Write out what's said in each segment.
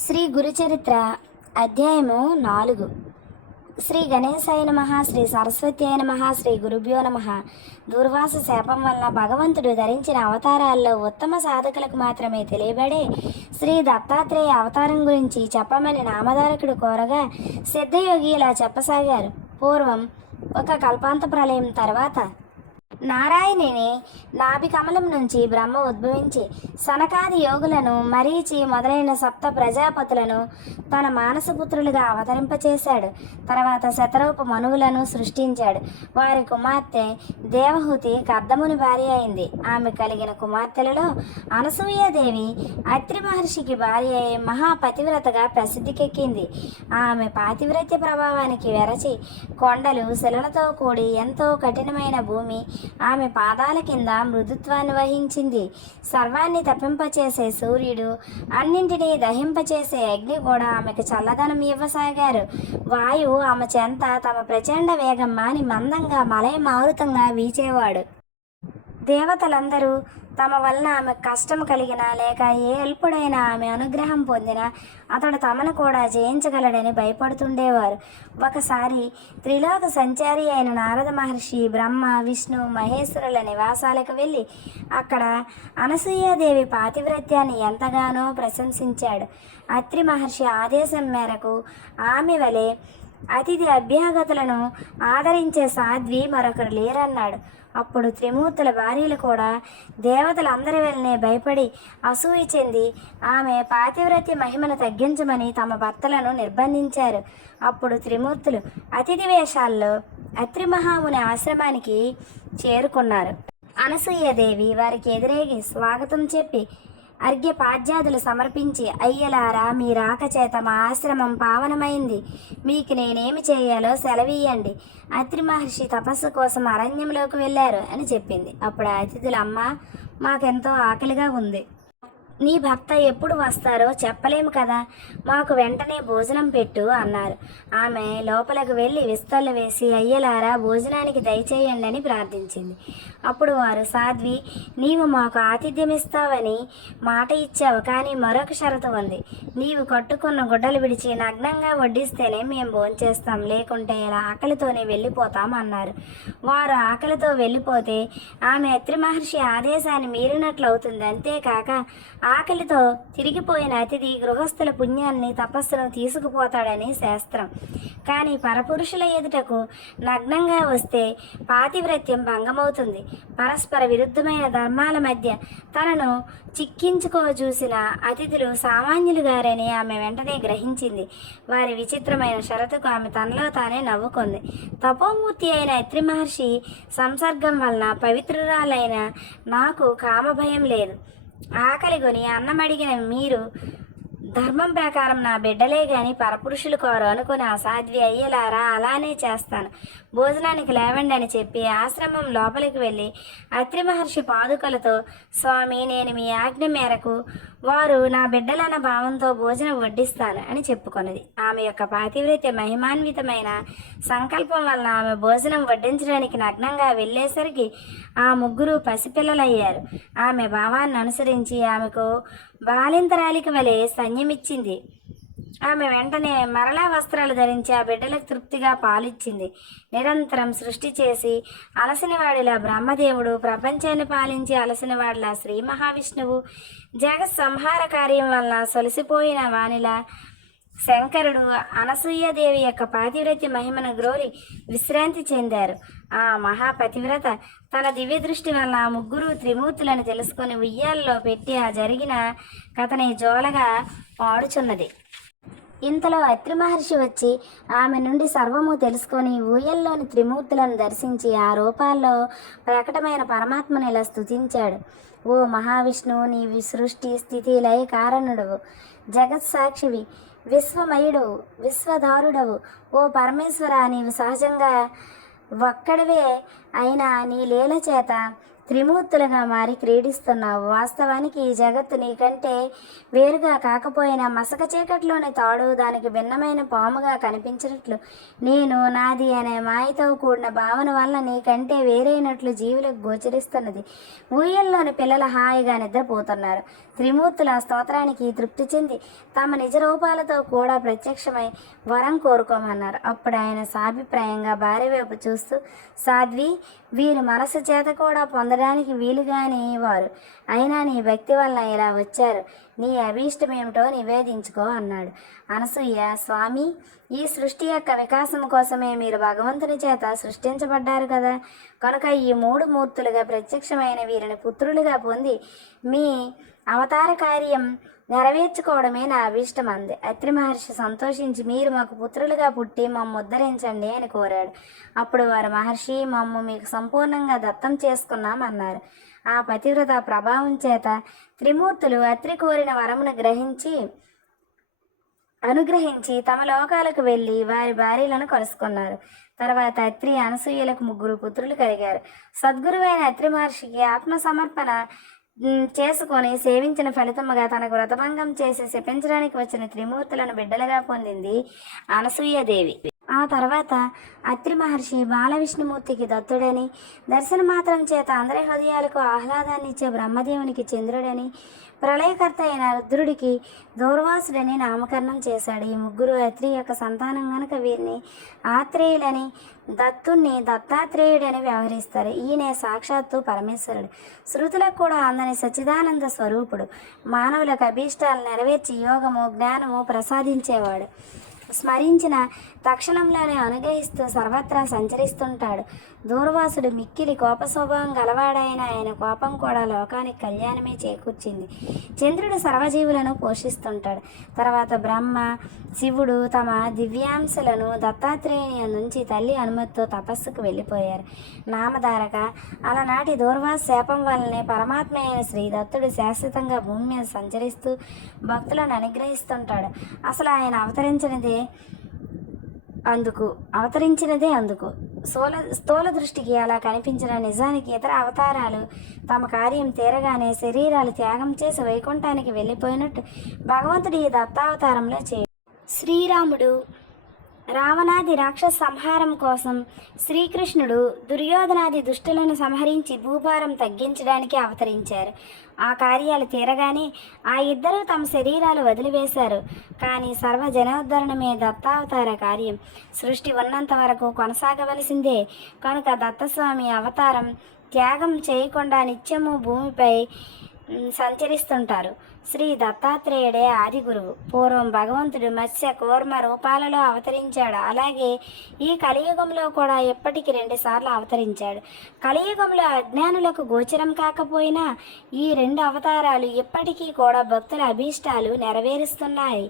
శ్రీ గురుచరిత్ర అధ్యాయము నాలుగు. శ్రీ గణేశాయ నమ శ్రీ సరస్వతి అయిన మహా శ్రీ గురుభ్యో నమ. దూర్వాస శాపం వలన భగవంతుడు ధరించిన అవతారాల్లో ఉత్తమ సాధకులకు మాత్రమే తెలియబడే శ్రీ దత్తాత్రేయ అవతారం గురించి చెప్పమని నామధారకుడు కోరగా సిద్ధయోగి ఇలా చెప్పసాగారు. పూర్వం ఒక కల్పాంత ప్రళయం తర్వాత నారాయణిని నాభి కమలం నుంచి బ్రహ్మ ఉద్భవించి సనకాది యోగులను మరీచి మొదలైన సప్త ప్రజాపతులను తన మానసపుత్రులుగా అవతరింపచేశాడు. తర్వాత శతరూప మనువులను సృష్టించాడు. వారి కుమార్తె దేవహూతి కర్దముని భార్య అయింది. ఆమె కలిగిన కుమార్తెలలో అనసూయాదేవి అత్రి మహర్షికి భార్య అయి మహాపతివ్రతగా ప్రసిద్ధికెక్కింది. ఆమె పాతివ్రత్య ప్రభావానికి వెరచి కొండలు శిలలతో కూడి ఎంతో కఠినమైన భూమి ఆమె పాదాల కింద మృదుత్వాన్ని వహించింది. సర్వాన్ని తప్పింపచేసే సూర్యుడు అన్నింటినీ దహింపచేసే అగ్ని కూడా ఆమెకు చల్లదనం ఇవ్వసాగారు. వాయువు ఆమె చెంత తమ ప్రచండ వేగం మాని మందంగా మలయ మారుతంగా వీచేవాడు. దేవతలందరూ తమ వలన ఆమె కష్టం కలిగిన లేక ఏ అల్పుడైనా ఆమె అనుగ్రహం పొందినా అతడు తమను కూడా జయించగలడని భయపడుతుండేవారు. ఒకసారి త్రిలోక సంచారి అయిన నారద మహర్షి బ్రహ్మ విష్ణు మహేశ్వరుల నివాసాలకు వెళ్ళి అక్కడ అనసూయాదేవి పాతివ్రత్యాన్ని ఎంతగానో ప్రశంసించాడు. అత్రి మహర్షి ఆదేశం మేరకు ఆమె వలె అతిథి అభ్యాగతులను ఆదరించే సాధ్వి మరొకరు లేరన్నాడు. అప్పుడు త్రిమూర్తుల భార్యలు కూడా దేవతలందరి వెళ్ళనే భయపడి అసూయ చెంది ఆమె పాతివ్రత్య మహిమను తగ్గించమని తమ భర్తలను నిర్బంధించారు. అప్పుడు త్రిమూర్తులు అతిథి వేషాల్లో అత్రిమహాముని ఆశ్రమానికి చేరుకున్నారు. అనసూయదేవి వారికి ఎదురేగి స్వాగతం చెప్పి అర్ఘ్య పాద్యాదులు సమర్పించి అయ్యలారా మీ రాకచేత మా ఆశ్రమం పావనమైంది. మీకు నేనేమి చేయాలో సెలవీయండి అత్రి మహర్షి తపస్సు కోసం అరణ్యంలోకి వెళ్ళారు అని చెప్పింది. అప్పుడు అతిథులమ్మ అతిథులు అమ్మ మాకెంతో ఆకలిగా ఉంది. నీ భర్త ఎప్పుడు వస్తారో చెప్పలేము కదా. మాకు వెంటనే భోజనం పెట్టు అన్నారు. ఆమె లోపలకు వెళ్ళి విస్తళ్ళు వేసి అయ్యలారా భోజనానికి దయచేయండి అని ప్రార్థించింది. అప్పుడు వారు సాధ్వి నీవు మాకు ఆతిథ్యం ఇస్తావని మాట ఇచ్చావు కానీ మరొక షరతు ఉంది. నీవు కట్టుకున్న గుడ్డలు విడిచి నగ్నంగా వడ్డిస్తేనే మేము భోంచేస్తాం లేకుంటే ఇలా ఆకలితోనే వెళ్ళిపోతాం అన్నారు. వారు ఆకలితో వెళ్ళిపోతే ఆమె అత్రి మహర్షి ఆదేశాన్ని మీరినట్లు అవుతుంది అంతేకాక ఆకలితో తిరిగిపోయిన అతిథి గృహస్థుల పుణ్యాన్ని తపస్సును తీసుకుపోతాడని శాస్త్రం. కానీ పరపురుషుల ఎదుటకు నగ్నంగా వస్తే పాతివ్రత్యం భంగమవుతుంది. పరస్పర విరుద్ధమైన ధర్మాల మధ్య తనను చిక్కించుకో చూసిన అతిథులు సామాన్యులుగారని ఆమె వెంటనే గ్రహించింది. వారి విచిత్రమైన షరతుకు ఆమె తనలో తానే నవ్వుకుంది. తపోమూర్తి అయిన అత్రి మహర్షి సంసర్గం వలన పవిత్రురాలైన నాకు కామభయం లేదు. ఆకలి కొని అన్నం అడిగిన మీరు ధర్మం ప్రకారం నా బిడ్డలే గాని పరపురుషులు కోరు అనుకుని అసాధ్వి అయ్యేలారా? అలానే చేస్తాను. భోజనానికి లేవండి అని చెప్పి ఆశ్రమం లోపలికి వెళ్ళి అత్రి మహర్షి పాదుకలతో స్వామి నేను మీ ఆజ్ఞ మేరకు వారు నా బిడ్డలన్న భావంతో భోజనం వడ్డిస్తాను అని చెప్పుకొన్నది. ఆమె యొక్క పాతివ్రత్య మహిమాన్వితమైన సంకల్పం వలన ఆమె భోజనం వడ్డించడానికి నగ్నంగా వెళ్ళేసరికి ఆ ముగ్గురు పసిపిల్లలయ్యారు. ఆమె భావాన్ని అనుసరించి ఆమెకు బాలింతరాలికి వలె సైన్యమిచ్చింది. ఆమె వెంటనే మరలా వస్త్రాలు ధరించి ఆ బిడ్డలకు తృప్తిగా పాలిచ్చింది. నిరంతరం సృష్టి చేసి అలసినవాడిలా బ్రహ్మదేవుడు ప్రపంచాన్ని పాలించి అలసినవాడిలా శ్రీ మహావిష్ణువు జగత్ సంహార కార్యం వలన సొలిసిపోయిన వానిలా శంకరుడు అనసూయాదేవి యొక్క పాతివ్రత్య మహిమను గ్రోరి విశ్రాంతి చెందారు. ఆ మహాపతివ్రత తన దివ్య దృష్టి వల్ల ముగ్గురు త్రిమూర్తులను తెలుసుకొని ఉయ్యాల్లో పెట్టి ఆ జరిగిన కథని జోలగా పాడుచున్నది. ఇంతలో అత్రి మహర్షి వచ్చి ఆమె నుండి సర్వము తెలుసుకొని ఊయల్లోని త్రిమూర్తులను దర్శించి ఆ రూపాల్లో ప్రకటమైన పరమాత్మను ఇలా స్తుతించాడు. ఓ మహావిష్ణువు నీవి సృష్టి స్థితి లయ కారణుడవు. జగత్ సాక్షివి విశ్వమయుడవు విశ్వధారుడవు ఓ పరమేశ్వర నీవు సహజంగా ఒక్కడివే అయినా నీ లీల చేత త్రిమూర్తులుగా మారి క్రీడిస్తున్నావు. వాస్తవానికి ఈ జగత్తు నీకంటే వేరుగా కాకపోయినా మసక చీకట్లోని తాడు దానికి భిన్నమైన పాముగా కనిపించినట్లు నేను నాది అనే మాయతో కూడిన భావన వల్ల నీకంటే వేరైనట్లు జీవులకు గోచరిస్తున్నది. ఊయల్లోని పిల్లల హాయిగా నిద్రపోతున్నారు. త్రిమూర్తుల స్తోత్రానికి తృప్తి చెంది తమ నిజ రూపాలతో కూడా ప్రత్యక్షమై వరం కోరుకోమన్నారు. అప్పుడు ఆయన సాభిప్రాయంగా భార్య వైపు చూస్తూ సాధ్వి వీరి మనసు చేత కూడా పొందడానికి వీలుగాని వారు. అయినా నీ భక్తి వలన ఇలా వచ్చారు. నీ అభీష్టమేమిటో నివేదించుకో అన్నాడు. అనసూయ స్వామి ఈ సృష్టి యొక్క వికాసం కోసమే మీరు భగవంతుని చేత సృష్టించబడ్డారు కదా. కనుక ఈ మూడు మూర్తులుగా ప్రత్యక్షమైన వీరిని పుత్రులుగా పొంది మీ అవతార కార్యం నెరవేర్చుకోవడమే నా అభీష్టం అంది. అత్రి మహర్షి సంతోషించి మీరు మాకు పుత్రులుగా పుట్టి మమ్మ ఉద్ధరించండి అని కోరాడు. అప్పుడు వారు మహర్షి మమ్ము మీకు సంపూర్ణంగా దత్తం చేసుకున్నామన్నారు ఆ పతివ్రత ప్రభావం చేత త్రిమూర్తులు అత్రి కోరిన వరమును గ్రహించి అనుగ్రహించి తమ లోకాలకు వెళ్ళి వారి భార్యలను కలుసుకున్నారు. తర్వాత అత్రి అనసూయలకు ముగ్గురు పుత్రులు కలిగారు. సద్గురువైన అత్రి మహర్షికి ఆత్మ సమర్పణ చేసుకొని సేవించిన ఫలితముగా తనకు వ్రతభంగం చేసి శపించడానికి వచ్చిన త్రిమూర్తులను బిడ్డలుగా పొందింది అనసూయదేవి ఆ తర్వాత అత్రి మహర్షి బాలవిష్ణుమూర్తికి దత్తుడని దర్శన మాత్రం చేత అందరి హృదయాలకు ఆహ్లాదాన్ని ఇచ్చే బ్రహ్మదేవునికి చంద్రుడని ప్రళయకర్త అయిన రుద్రుడికి దూర్వాసుడని నామకరణం చేశాడు. ఈ ముగ్గురు అత్రి యొక్క సంతానం గనుక వీరిని ఆత్రేయులని దత్తుణ్ణి దత్తాత్రేయుడని వ్యవహరిస్తారు. ఈయనే సాక్షాత్తు పరమేశ్వరుడు. శృతులకు కూడా అందని సచ్చిదానంద స్వరూపుడు. మానవులకు అభీష్టాలు నెరవేర్చి యోగము జ్ఞానము ప్రసాదించేవాడు. స్మరించిన తక్షణంలోనే అనుగ్రహిస్తూ సర్వత్రా సంచరిస్తుంటాడు. దూర్వాసుడు మిక్కిలి కోప స్వభావం గలవాడైన ఆయన కోపం కూడా లోకానికి కళ్యాణమే చేకూర్చింది. చంద్రుడు సర్వజీవులను పోషిస్తుంటాడు. తర్వాత బ్రహ్మ శివుడు తమ దివ్యాంశలను దత్తాత్రేయుని నుంచి తల్లి అనుమతితో తపస్సుకు వెళ్ళిపోయారు. నామధారక అలనాటి దూర్వాస శాపం వల్లనే పరమాత్మ అయిన శ్రీ దత్తుడు శాశ్వతంగా భూమి మీద సంచరిస్తూ భక్తులను అనుగ్రహిస్తుంటాడు. అసలు ఆయన అవతరించినదే అందుకు అవతరించినదే అందుకు. స్థూల స్థూల దృష్టికి అలా కనిపించిన నిజానికి ఇతర అవతారాలు తమ కార్యం తీరగానే శరీరాలు త్యాగం చేసి వైకుంఠానికి వెళ్ళిపోయినట్టు భగవంతుడు ఈ దత్తావతారంలో చే శ్రీరాముడు రావణాది రాక్షస సంహారం కోసం శ్రీకృష్ణుడు దుర్యోధనాది దుష్టులను సంహరించి భూభారం తగ్గించడానికి అవతరించారు. ఆ కార్యాలు తీరగానే ఆ ఇద్దరూ తమ శరీరాలు వదిలివేశారు. కానీ సర్వ జనోద్ధరణమే దత్తావతార కార్యం సృష్టి ఉన్నంత వరకు కొనసాగవలసిందే. కనుక దత్తస్వామి అవతారం త్యాగం చేయకుండా నిత్యము భూమిపై సంచరిస్తుంటారు. శ్రీ దత్తాత్రేయుడే ఆది గురువు పూర్వం భగవంతుడు మత్స్య కూర్మ రూపాలలో అవతరించాడు. అలాగే ఈ కలియుగంలో కూడా ఇప్పటికీ రెండుసార్లు అవతరించాడు. కలియుగంలో అజ్ఞానులకు గోచరం కాకపోయినా ఈ రెండు అవతారాలు ఇప్పటికీ కూడా భక్తుల అభీష్టాలు నెరవేరుస్తున్నాయి.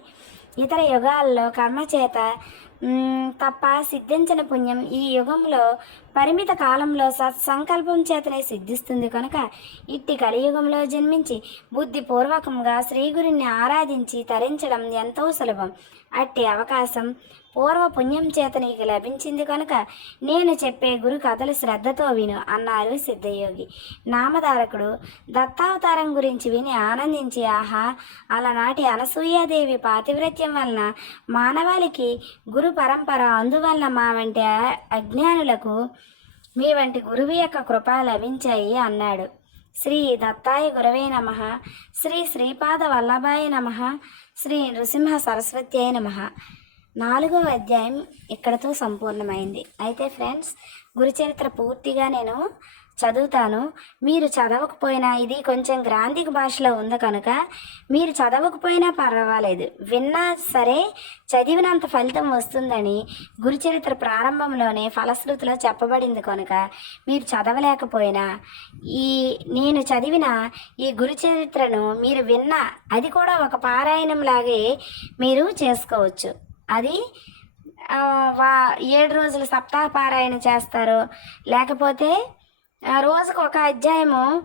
ఇతర యుగాల్లో కర్మచేత తప్ప సిద్ధించిన పుణ్యం ఈ యుగంలో పరిమిత కాలంలో సత్సంకల్పం చేతనే సిద్ధిస్తుంది కనుక ఇట్టి కలియుగంలో జన్మించి బుద్ధిపూర్వకంగా శ్రీగురిని ఆరాధించి తరించడం ఎంతో సులభం. అట్టి అవకాశం పూర్వ పుణ్యం చేత నీకు లభించింది కనుక నేను చెప్పే గురు కథలు శ్రద్ధతో విను అన్నారు సిద్ధయోగి. నామధారకుడు దత్తావతారం గురించి విని ఆనందించి ఆహా! అలనాటి అనసూయాదేవి పాతివ్రత్యం వలన మానవాళికి గురు పరంపర అందువలన మా వంటి అజ్ఞానులకు మీ వంటి గురువు యొక్క కృప లభించాయి అన్నాడు. శ్రీ దత్తాయ గురవే నమ. శ్రీ శ్రీపాద వల్లభాయ నమ. శ్రీ నృసింహ సరస్వతి నమ. నాలుగవ అధ్యాయం ఇక్కడతో సంపూర్ణమైంది. అయితే ఫ్రెండ్స్ గురుచరిత్ర పూర్తిగా నేను చదువుతాను. మీరు చదవకపోయినా ఇది కొంచెం గ్రాంధిక భాషలో ఉంది కనుక మీరు చదవకపోయినా పర్వాలేదు. విన్నా సరే చదివినంత ఫలితం వస్తుందని గురుచరిత్ర ప్రారంభంలోనే ఫలశ్రుతిలో చెప్పబడింది కనుక మీరు చదవలేకపోయినా ఈ నేను చదివిన ఈ గురుచరిత్రను మీరు విన్న అది కూడా ఒక పారాయణం లాగే మీరు చేసుకోవచ్చు. అది వా ఏడు రోజులు సప్తాహ పారాయణ చేస్తారు. లేకపోతే రోజుకు ఒక అధ్యాయము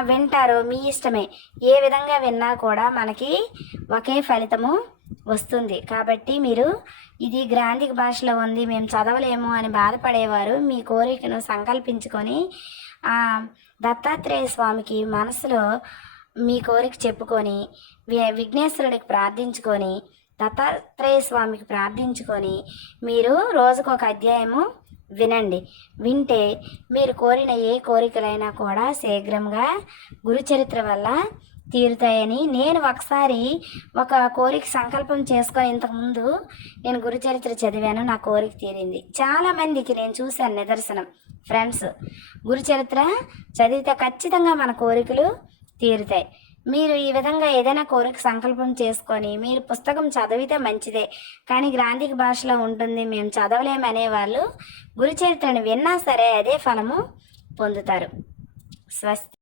వింటారు. మీ ఇష్టమే. ఏ విధంగా విన్నా కూడా మనకి ఒకే ఫలితము వస్తుంది. కాబట్టి మీరు ఇది గ్రాంధిక భాషలో ఉంది మేము చదవలేము అని బాధపడేవారు. మీ కోరికను సంకల్పించుకొని దత్తాత్రేయ స్వామికి మనసులో మీ కోరిక చెప్పుకొని వి- విఘ్నేశ్వరుడికి ప్రార్థించుకొని దత్తాత్రేయ స్వామికి ప్రార్థించుకొని మీరు రోజుకు ఒక అధ్యాయము వినండి. వింటే మీరు కోరిన ఏ కోరికలైనా కూడా శీఘ్రంగా గురుచరిత్ర వల్ల తీరుతాయని నేను ఒకసారి ఒక కోరిక సంకల్పం చేసుకొని ఇంతకుముందు నేను గురుచరిత్ర చదివాను నా కోరిక తీరింది. చాలామందికి నేను చూశాను నిదర్శనం. ఫ్రెండ్స్ గురుచరిత్ర చదివితే ఖచ్చితంగా మన కోరికలు తీరుతాయి. మీరు ఈ విధంగా ఏదైనా కోరిక సంకల్పం చేసుకొని మీరు పుస్తకం చదివితే మంచిదే కానీ గ్రాంధిక భాషలో ఉంటుంది మేము చదవలేమనే వాళ్ళు గురుచరిత్రను విన్నా సరే అదే ఫలము పొందుతారు. స్వస్తి